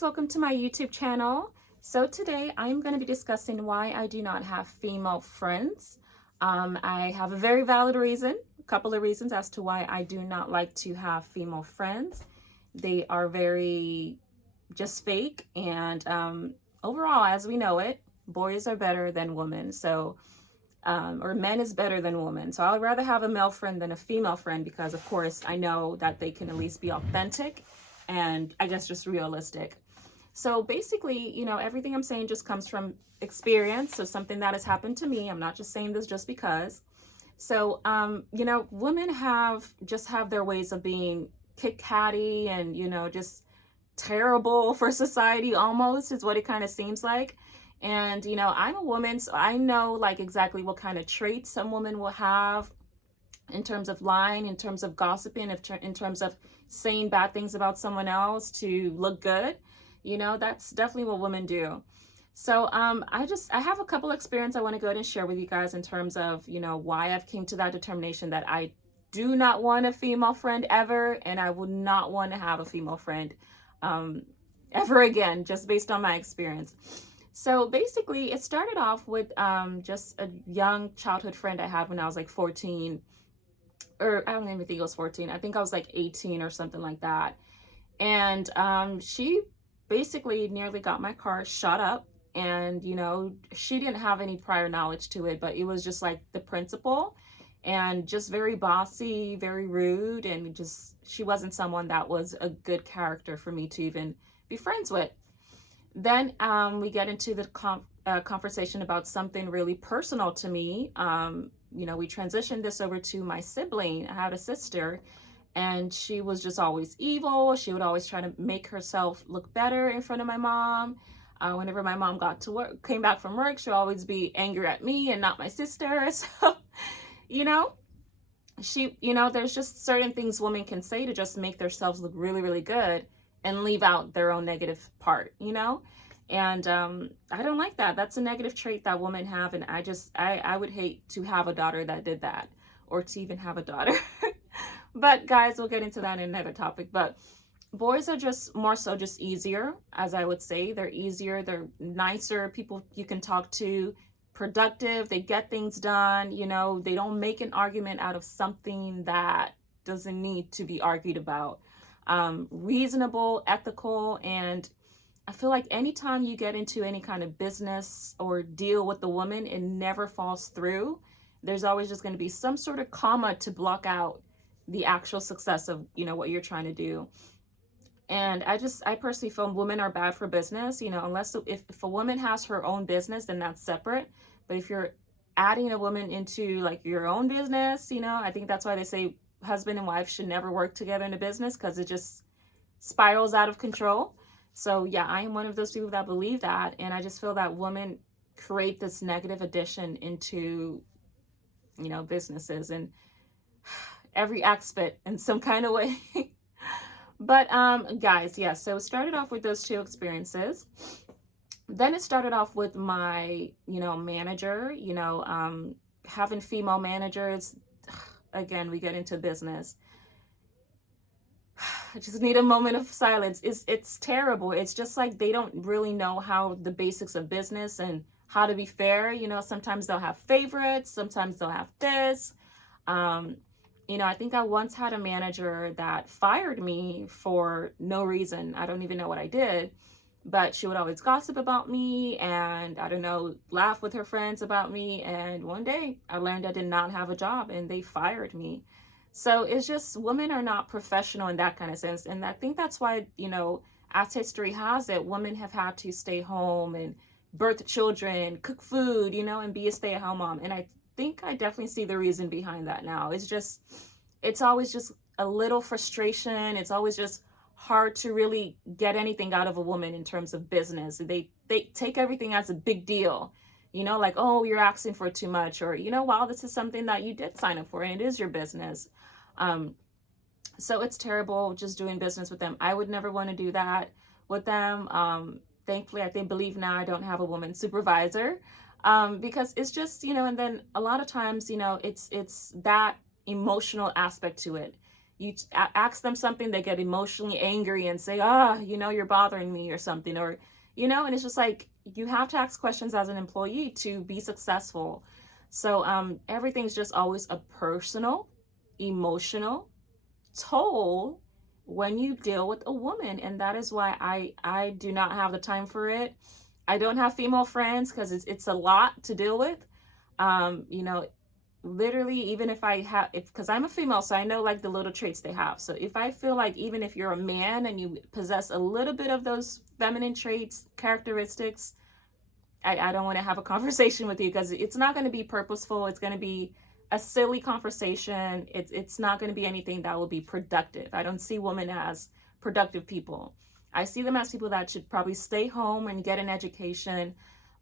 guys, welcome to my YouTube channel. So today I'm going to be discussing why I do not have female friends. I have a very valid reason, a couple of reasons as to why I do not like to have female friends. They are very just fake, and overall, as we know it, boys are better than women. So or men is better than women. So I would rather have a male friend than a female friend because, of course, I know that they can at least be authentic and I guess just realistic. So basically, everything I'm saying just comes from experience. So something that has happened to me. I'm not just saying this just because. So, women have their ways of being kick-catty and, just terrible for society almost is what it kind of seems like. And, I'm a woman, so I know like exactly what kind of traits some women will have in terms of lying, in terms of gossiping, in terms of saying bad things about someone else to look good. That's definitely what women do. So I have a couple experience I want to go ahead and share with you guys in terms of, why I've came to that determination that I do not want a female friend ever, and I would not want to have a female friend ever again, just based on my experience. So basically, it started off with just a young childhood friend I had when I was like 14, or I don't even think it was 14. I think I was like 18 or something like that. And she basically nearly got my car shot up. And, she didn't have any prior knowledge to it, but it was just like the principal and just very bossy, very rude. And she wasn't someone that was a good character for me to even be friends with. Then we get into the conversation about something really personal to me. We transitioned this over to my sibling. I had a sister, and she was just always evil. She would always try to make herself look better in front of my mom. Whenever my mom came back from work, she'd always be angry at me and not my sister. So, there's just certain things women can say to just make themselves look really, really good and leave out their own negative part, And I don't like that. That's a negative trait that women have. And I would hate to have a daughter that did that, or to even have a daughter. But guys, we'll get into that in another topic. But boys are just more so just easier, as I would say. They're easier, they're nicer people you can talk to, productive, they get things done, they don't make an argument out of something that doesn't need to be argued about. Reasonable, ethical, and I feel like anytime you get into any kind of business or deal with the woman, it never falls through. There's always just going to be some sort of comma to block out the actual success of, what you're trying to do. And I personally feel women are bad for business, unless if a woman has her own business, then that's separate. But if you're adding a woman into like your own business, I think that's why they say husband and wife should never work together in a business, because it just spirals out of control. So yeah, I am one of those people that believe that. And I just feel that women create this negative addition into, businesses and every aspect in some kind of way. But guys, yeah, so it started off with those two experiences. Then it started off with my, manager, having female managers. Again, we get into business. I just need a moment of silence. It's terrible. It's just like they don't really know how the basics of business and how to be fair. Sometimes they'll have favorites. Sometimes they'll have this. I think I once had a manager that fired me for no reason. I don't even know what I did, but she would always gossip about me and, I don't know, laugh with her friends about me. And one day I learned I did not have a job and they fired me. So it's just, women are not professional in that kind of sense. And I think that's why, as history has it, women have had to stay home and birth children, cook food, and be a stay-at-home mom. And I think I definitely see the reason behind that now. It's always just a little frustration. It's always just hard to really get anything out of a woman in terms of business. They take everything as a big deal, like, oh, you're asking for too much, or, wow, this is something that you did sign up for and it is your business. So it's terrible just doing business with them. I would never want to do that with them. Thankfully, believe now I don't have a woman supervisor, because it's just, and then a lot of times, it's that emotional aspect to it. ask them something, they get emotionally angry and say, ah, you're bothering me or something, or, and it's just like, you have to ask questions as an employee to be successful. So everything's just always a personal, emotional toll when you deal with a woman. And that is why I do not have the time for it. I don't have female friends because it's a lot to deal with. Literally, even if I have, because I'm a female, so I know like the little traits they have. So if I feel like even if you're a man and you possess a little bit of those feminine traits, characteristics, I don't want to have a conversation with you, because it's not going to be purposeful. It's going to be a silly conversation. It's not going to be anything that will be productive. I don't see women as productive people. I see them as people that should probably stay home and get an education.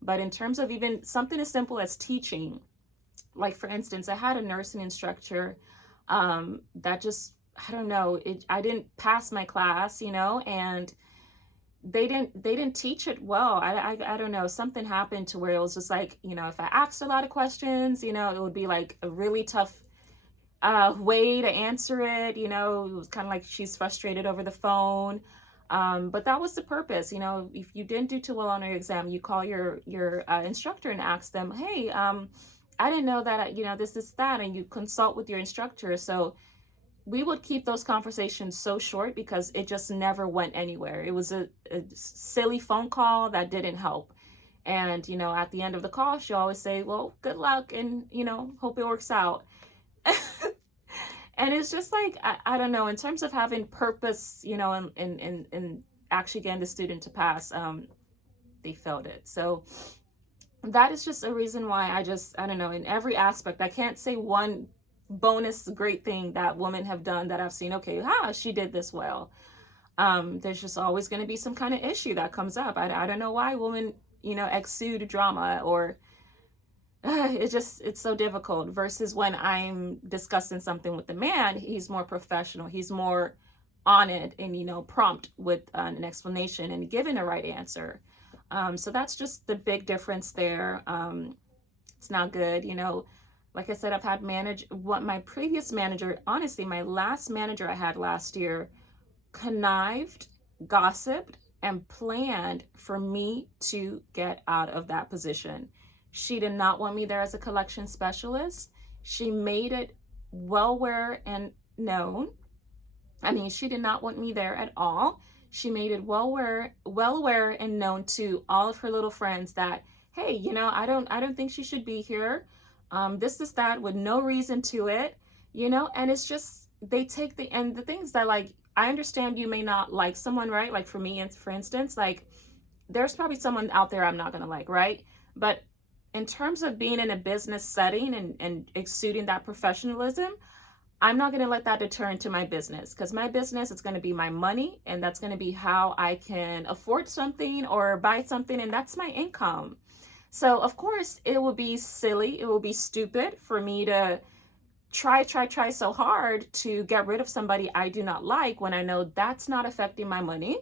But in terms of even something as simple as teaching, like for instance, I had a nursing instructor that just, I don't know, I didn't pass my class, and they didn't teach it well. I don't know, something happened to where it was just like, if I asked a lot of questions, it would be like a really tough way to answer it. It was kind of like she's frustrated over the phone. But that was the purpose. If you didn't do too well on your exam, you call your instructor and ask them, hey, I didn't know that, this, that, and you consult with your instructor. So we would keep those conversations so short because it just never went anywhere. It was a silly phone call that didn't help. And, at the end of the call, she always say, well, good luck and, hope it works out. And it's just like, I don't know, in terms of having purpose, and actually getting the student to pass, they failed it. So that is just a reason why I don't know, in every aspect, I can't say one bonus great thing that women have done that I've seen, okay, she did this well. There's just always going to be some kind of issue that comes up. I don't know why women, exude drama, or it's so difficult, versus when I'm discussing something with the man, he's more professional, he's more on it, and prompt with an explanation and giving a right answer. So that's just the big difference there. It's not good. Like I said, I've had my previous manager, honestly, my last manager I had last year, connived, gossiped, and planned for me to get out of that position. She did not want me there as a collection specialist. She made it well aware and known. She did not want me there at all. She made it well aware and known to all of her little friends that, hey, I don't think she should be here. This is that, with no reason to it, and it's just, they take the things that, like, I understand you may not like someone, right? Like for me, for instance, like there's probably someone out there I'm not going to like, right? But in terms of being in a business setting and exuding that professionalism, I'm not going to let that deter into my business, because my business is going to be my money, and that's going to be how I can afford something or buy something, and that's my income. So of course it will be silly, it will be stupid for me to try so hard to get rid of somebody I do not like, when I know that's not affecting my money.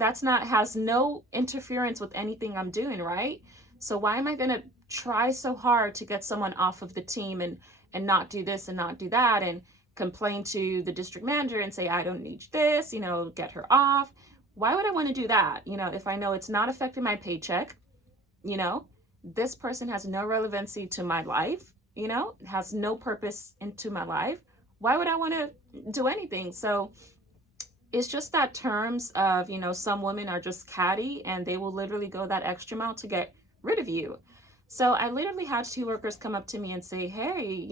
Has no interference with anything I'm doing, right? So why am I going to try so hard to get someone off of the team and not do this and not do that, and complain to the district manager and say, I don't need this, get her off? Why would I want to do that? If I know it's not affecting my paycheck, this person has no relevancy to my life, has no purpose into my life, why would I want to do anything? So it's just that terms of, some women are just catty and they will literally go that extra mile to get rid of you. So I literally had 2 workers come up to me and say, hey,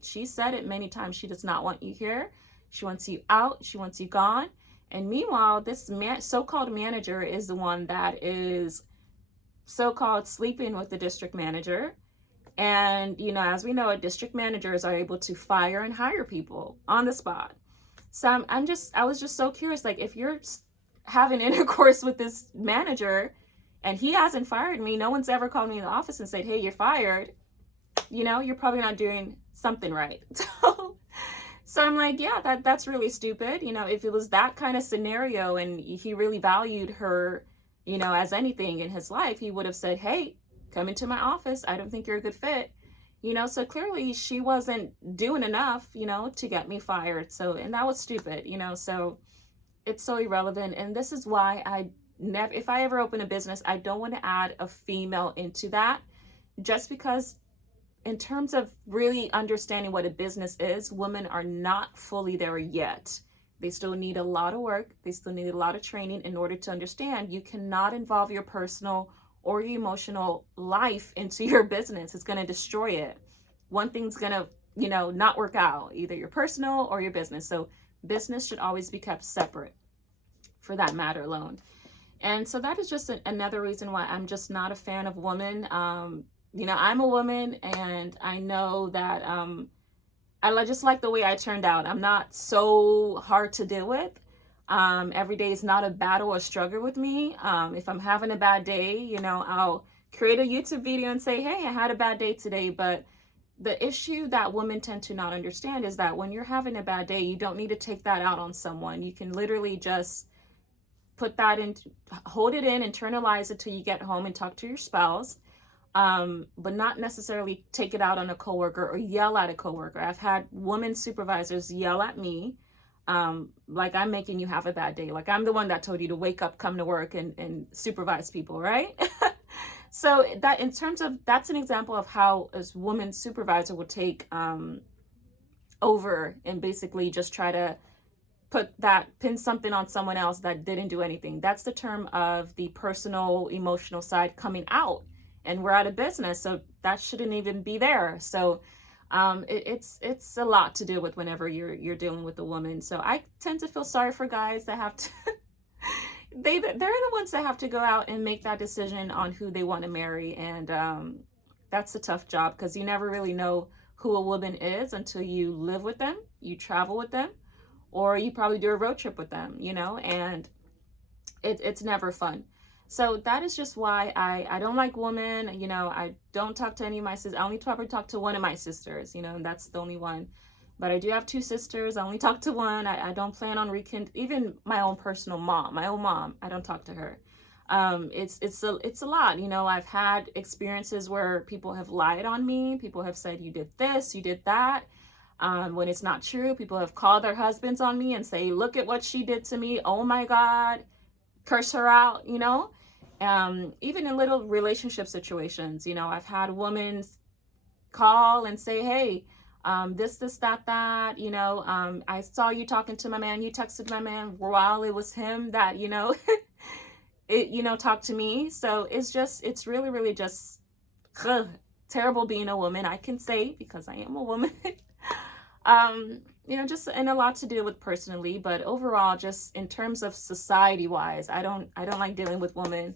she said it many times, she does not want you here. She wants you out. She wants you gone. And meanwhile, this so-called manager is the one that is so-called sleeping with the district manager. And, as we know, district managers are able to fire and hire people on the spot. So I was just so curious, like, if you're having intercourse with this manager and he hasn't fired me, no one's ever called me in the office and said, hey, you're fired, you're probably not doing something right. So I'm like, yeah, that's really stupid. If it was that kind of scenario and he really valued her, as anything in his life, he would have said, hey, come into my office. I don't think you're a good fit. So clearly she wasn't doing enough, to get me fired. So, and that was stupid, so it's so irrelevant. And this is why I never, if I ever open a business, I don't want to add a female into that, just because in terms of really understanding what a business is, women are not fully there yet. They still need a lot of work. They still need a lot of training in order to understand you cannot involve your personal or your emotional life into your business. It's going to destroy it. One thing's going to, not work out, either your personal or your business. So business should always be kept separate for that matter alone. And so that is just another reason why I'm just not a fan of women. I'm a woman, and I know that I just like the way I turned out. I'm not so hard to deal with. Every day is not a battle or struggle with me. If I'm having a bad day, I'll create a YouTube video and say, hey, I had a bad day today. But the issue that women tend to not understand is that when you're having a bad day, you don't need to take that out on someone. You can literally just put that in, hold it in, internalize it till you get home and talk to your spouse. But not necessarily take it out on a coworker or yell at a coworker. I've had women supervisors yell at me, like I'm making you have a bad day. Like I'm the one that told you to wake up, come to work, and supervise people, right? So that in terms of, that's an example of how a woman supervisor will take over and basically just try to pin something on someone else that didn't do anything. That's the term of the personal, emotional side coming out. And we're out of business, so that shouldn't even be there. So it's a lot to deal with whenever you're dealing with a woman. So I tend to feel sorry for guys that have to they're the ones that have to go out and make that decision on who they want to marry. And that's a tough job, because you never really know who a woman is until you live with them, you travel with them, or you probably do a road trip with them, and it's never fun. So that is just why I don't like women. I don't talk to any of my sisters. I only probably talk to one of my sisters, and that's the only one. But I do have two sisters. I only talk to one. I don't plan on even my own personal mom, my own mom. I don't talk to her. It's a lot. I've had experiences where people have lied on me. People have said, you did this, you did that. When it's not true. People have called their husbands on me and say, look at what she did to me. Oh my God. Curse her out, even in little relationship situations. I've had women call and say, hey, this, that, I saw you talking to my man, you texted my man while it was him that, it, talked to me. So it's really, really just terrible being a woman, I can say, because I am a woman. Just, and a lot to deal with personally, but overall, just in terms of society wise, I don't like dealing with women.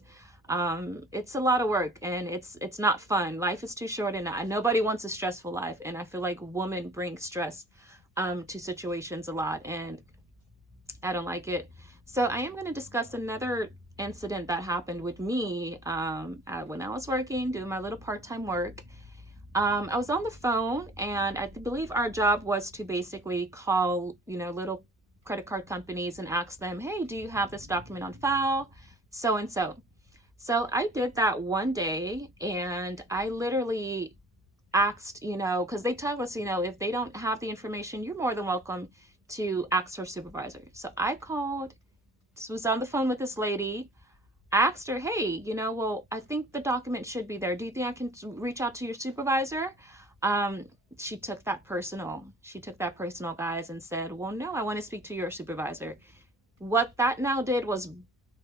It's a lot of work, and it's not fun. Life is too short, and nobody wants a stressful life. And I feel like women bring stress, to situations a lot, and I don't like it. So I am going to discuss another incident that happened with me, when I was working, doing my little part-time work. I was on the phone, and I believe our job was to basically call, little credit card companies and ask them, hey, do you have this document on file? So and so. So I did that one day, and I literally asked, because they tell us, if they don't have the information, you're more than welcome to ask for a supervisor. So I called, was on the phone with this lady, asked her, hey, well, I think the document should be there. Do you think I can reach out to your supervisor? She took that personal. Guys, and said, well, no, I want to speak to your supervisor. What that now did was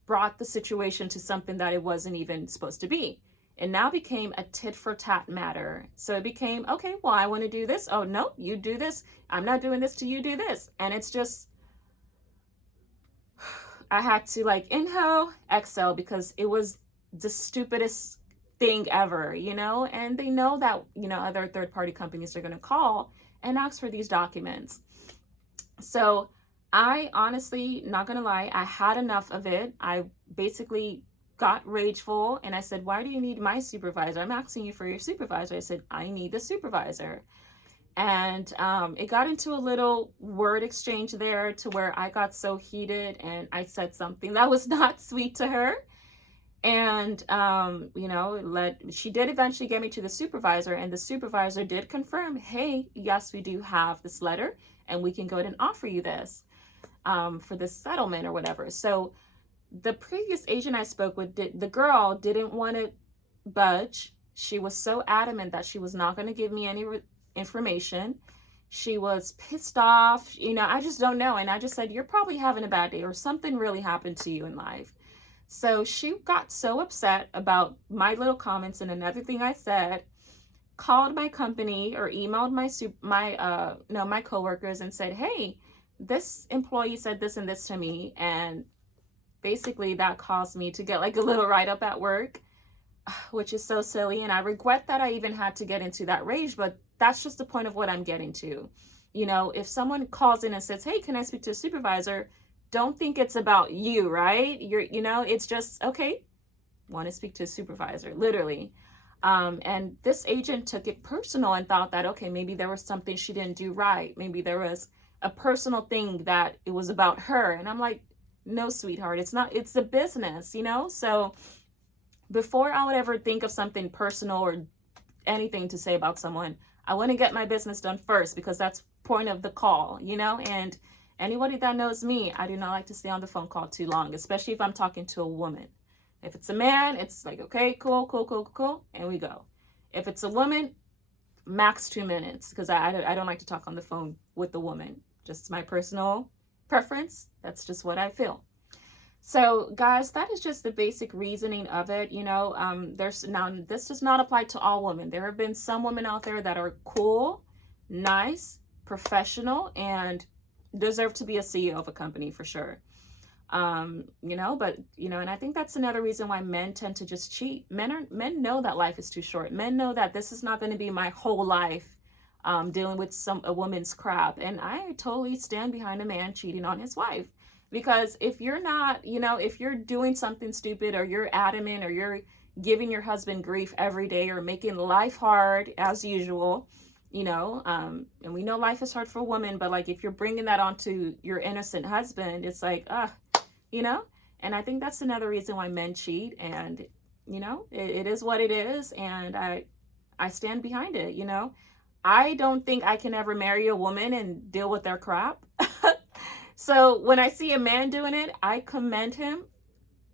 brought the situation to something that it wasn't even supposed to be. It now became a tit for tat matter. So it became, okay, well, I want to do this. Oh, no, you do this. I'm not doing this till you do this. And it's just, I had to inhale, exhale, because it was the stupidest thing ever, and they know that, other third-party companies are going to call and ask for these documents. So I honestly, not going to lie, I had enough of it. I basically got rageful, and I said, why do you need my supervisor? I'm asking you for your supervisor. I said, I need the supervisor. And it got into a little word exchange there, to where I got so heated and I said something that was not sweet to her. And you know, she did eventually get me to the supervisor, and the supervisor did confirm, hey, yes, we do have this letter, and we can go ahead and offer you this for this settlement or whatever. So the previous agent I spoke with, the girl didn't want to budge. She was so adamant that she was not going to give me any information. She was pissed off. You know, I just don't know. And I just said, you're probably having a bad day, or something really happened to you in life. So she got so upset about my little comments and another thing I said, called my company or emailed my coworkers and said, hey, this employee said this and this to me, and basically that caused me to get like a little write up at work, which is so silly. And I regret that I even had to get into that rage, but that's just the point of what I'm getting to. You know, if someone calls in and says, hey, can I speak to a supervisor? Don't think it's about you, right? It's just, okay, want to speak to a supervisor, literally. And this agent took it personal and thought that, okay, maybe there was something she didn't do right. Maybe there was a personal thing that it was about her. And I'm like, no, sweetheart, it's not, it's a business, So before I would ever think of something personal or anything to say about someone, I want to get my business done first, because that's point of the call, and anybody that knows me, I do not like to stay on the phone call too long, especially if I'm talking to a woman. If it's a man, it's like, okay, cool, and we go. If it's a woman, max 2 minutes, because I don't like to talk on the phone with the woman. Just my personal preference. That's just what I feel. So guys, that is just the basic reasoning of it. This does not apply to all women. There have been some women out there that are cool, nice, professional, and deserve to be a CEO of a company for sure. And I think that's another reason why men tend to just cheat. Men know that life is too short. Men know that this is not going to be my whole life, dealing with a woman's crap. And I totally stand behind a man cheating on his wife. Because if you're not, if you're doing something stupid, or you're adamant, or you're giving your husband grief every day, or making life hard as usual, and we know life is hard for women, but like if you're bringing that onto your innocent husband, it's like, and I think that's another reason why men cheat. And, it is what it is. And I stand behind it. I don't think I can ever marry a woman and deal with their crap. So when I see a man doing it, I commend him,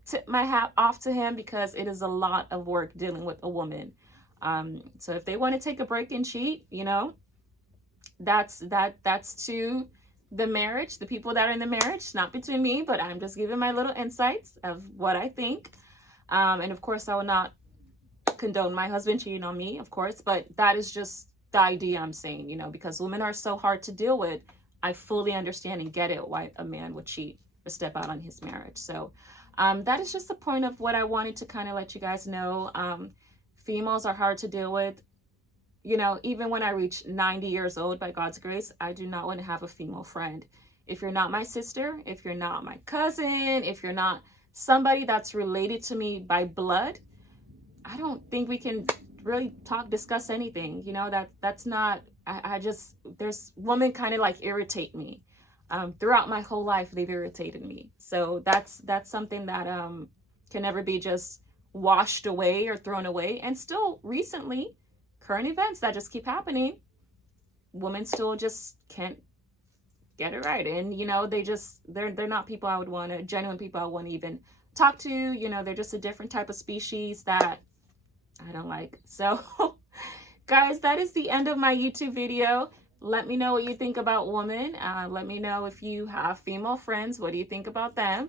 tip my hat off to him, because it is a lot of work dealing with a woman. So if they want to take a break and cheat, that's to the marriage, the people that are in the marriage, not between me, but I'm just giving my little insights of what I think. And of course, I will not condone my husband cheating on me, of course, but that is just the idea I'm saying, because women are so hard to deal with. I fully understand and get it why a man would cheat or step out on his marriage. So that is just the point of what I wanted to kind of let you guys know. Females are hard to deal with. Even when I reach 90 years old, by God's grace, I do not want to have a female friend. If you're not my sister, if you're not my cousin, if you're not somebody that's related to me by blood, I don't think we can really discuss anything. That's not, there's women kind of like irritate me. Throughout my whole life, they've irritated me. So that's something that can never be just washed away or thrown away. And still recently, current events that just keep happening, women still just can't get it right. And, they're not people I would want to, genuine people I want to even talk to. They're just a different type of species that I don't like. So guys, that is the end of my YouTube video. Let me know what you think about women. Let me know if you have female friends. What do you think about them?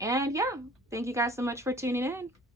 And yeah, thank you guys so much for tuning in.